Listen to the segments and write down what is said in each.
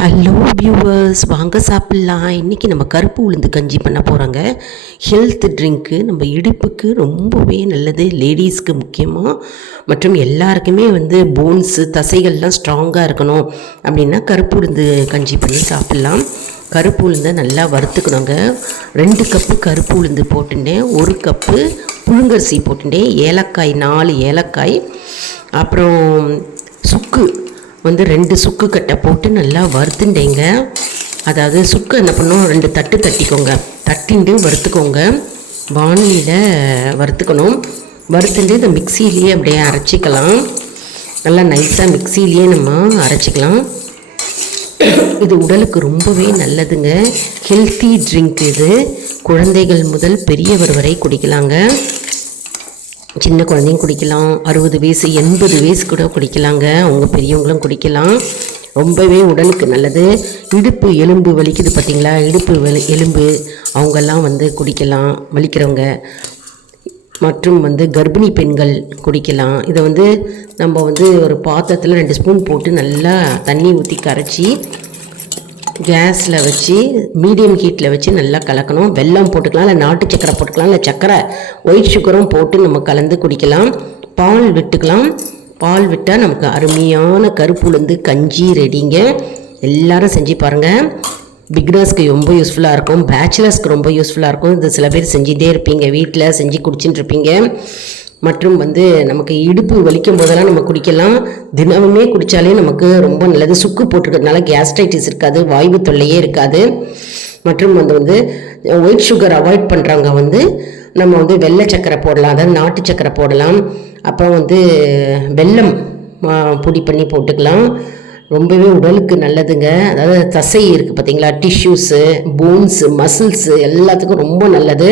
Hello viewers, வாங்க சாப்பிட்லாம். இன்றைக்கி நம்ம கருப்பு உளுந்து கஞ்சி பண்ண போகிறோங்க. ஹெல்த் ட்ரிங்க்கு, நம்ம இடுப்புக்கு ரொம்பவே நல்லது, லேடிஸ்க்கு முக்கியமாக, மற்றும் எல்லாருக்குமே போன்ஸு தசைகள்லாம் ஸ்ட்ராங்காக இருக்கணும் அப்படின்னா கருப்பு உளுந்து கஞ்சி பண்ணி சாப்பிட்லாம். கருப்பு உளுந்தை நல்லா வறுத்துக்கணுங்க. 2 கப்பு கருப்பு உளுந்து போட்டுட்டேன், 1 கப்பு புழுங்கரிசி போட்டுட்டேன், ஏலக்காய் 4 ஏலக்காய், அப்புறம் சுக்கு 2 சுக்கு கட்டை போட்டு நல்லா வறுத்துட்டேங்க. அதாவது சுக்கு என்ன பண்ணோம், 2 தட்டு தட்டிக்கோங்க, தட்டிண்டு வறுத்துக்கோங்க. வானிலையில் வறுத்துக்கணும். வறுத்துட்டு இந்த மிக்சியிலேயே அப்படியே அரைச்சிக்கலாம். நல்லா நைஸாக மிக்சியிலேயே நம்ம அரைச்சிக்கலாம். இது உடலுக்கு ரொம்பவே நல்லதுங்க. ஹெல்த்தி ட்ரிங்க் இது. குழந்தைகள் முதல் பெரியவர் வரை குடிக்கலாங்க. சின்ன குழந்தையும் குடிக்கலாம், 60 வயசு 80 வயசு கூட குடிக்கலாங்க. அவங்க பெரியவங்களும் குடிக்கலாம். ரொம்பவே உடலுக்கு நல்லது. இடுப்பு எலும்பு வலிக்குது பார்த்திங்களா, இடுப்பு எலும்பு அவங்கெல்லாம் குடிக்கலாம், வலிக்கிறவங்க. மற்றும் கர்ப்பிணி பெண்கள் குடிக்கலாம். இதை நம்ம ஒரு பாத்திரத்தில் 2 ஸ்பூன் போட்டு நல்லா தண்ணி ஊற்றி கரைச்சி கேஸில் வச்சு மீடியம் ஹீட்டில் வச்சு நல்லா கலக்கணும். வெல்லம் போட்டுக்கலாம், இல்லை நாட்டு சக்கரை போட்டுக்கலாம், இல்லை சக்கரை ஒயிட் சுகரும் போட்டு நம்ம கலந்து குடிக்கலாம். பால் விட்டுக்கலாம். பால் விட்டால் நமக்கு அருமையான கருப்பு உளுந்து கஞ்சி ரெடிங்க. எல்லோரும் செஞ்சு பாருங்கள். பிகினர்ஸ்க்கு ரொம்ப யூஸ்ஃபுல்லாக இருக்கும், பேச்சுலர்ஸ்க்கு ரொம்ப யூஸ்ஃபுல்லாக இருக்கும். இது சில பேர் செஞ்சுட்டே இருப்பீங்க, வீட்டில் செஞ்சு குடிச்சுட்டு இருப்பீங்க. மற்றும் நமக்கு இடுப்பு வலிக்கும் போதெல்லாம் நம்ம குடிக்கலாம். தினமுமே குடித்தாலே நமக்கு ரொம்ப நல்லது. சுக்கு போட்டிருக்கிறதுனால கேஸ்ட்ரைட்டிஸ் இருக்காது, வாய்வு தொல்லையே இருக்காது. மற்றும் ஒயிட் சுகர் அவாய்ட் பண்ணுறவங்க நம்ம வெள்ளை சக்கரை போடலாம், அதாவது நாட்டு சக்கரை போடலாம். அப்புறம் வெல்லம் பொடி பண்ணி போட்டுக்கலாம். ரொம்பவே உடலுக்கு நல்லதுங்க. அதாவது தசை இருக்குது பார்த்திங்களா, டிஷ்யூஸு, போன்ஸு, மசில்ஸு எல்லாத்துக்கும் ரொம்ப நல்லது.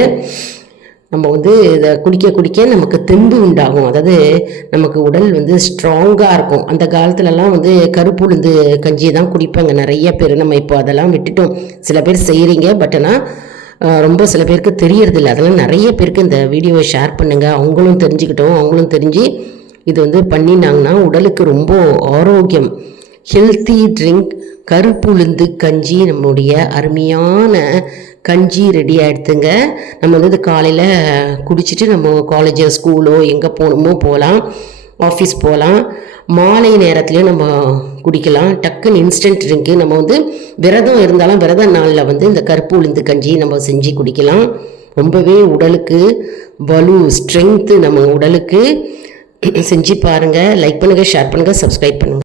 நம்ம இதை குடிக்க குடிக்க நமக்கு தெம்பு உண்டாகும். அதாவது நமக்கு உடல் ஸ்ட்ராங்காக இருக்கும். அந்த காலத்துலலாம் கருப்பு உளுந்து கஞ்சியை தான் குடிப்பாங்க நிறைய பேர். நம்ம இப்போ அதெல்லாம் விட்டுட்டோம். சில பேர் செய்கிறீங்க, பட் ஆனால் ரொம்ப சில பேருக்கு தெரியறதில்ல. அதெல்லாம் நிறைய பேருக்கு இந்த வீடியோவை ஷேர் பண்ணுங்கள், அவங்களும் தெரிஞ்சுக்கிட்டோம். அவங்களும் தெரிஞ்சு இது பண்ணினாங்கன்னா உடலுக்கு ரொம்ப ஆரோக்கியம். ஹெல்த்தி ட்ரிங்க் கருப்பு உளுந்து கஞ்சி, நம்மளுடைய அருமையான கஞ்சி ரெடி ஆகிடுதுங்க. நம்ம இது காலையில் குடிச்சிட்டு நம்ம காலேஜோ ஸ்கூலோ எங்கே போகணுமோ போகலாம், ஆஃபீஸ் போகலாம். மாலை நேரத்துலேயும் நம்ம குடிக்கலாம். டக்குன்னு இன்ஸ்டன்ட் ட்ரிங்க்கு. நம்ம விரதம் இருந்தாலும் விரத நாளில் இந்த கருப்பு உளுந்து கஞ்சி நம்ம செஞ்சு குடிக்கலாம். ரொம்பவே உடலுக்கு வலு, ஸ்ட்ரென்த்து நம்ம உடலுக்கு. செஞ்சு பாருங்கள். லைக் பண்ணுங்கள், ஷேர் பண்ணுங்கள், சப்ஸ்கிரைப் பண்ணுங்கள்.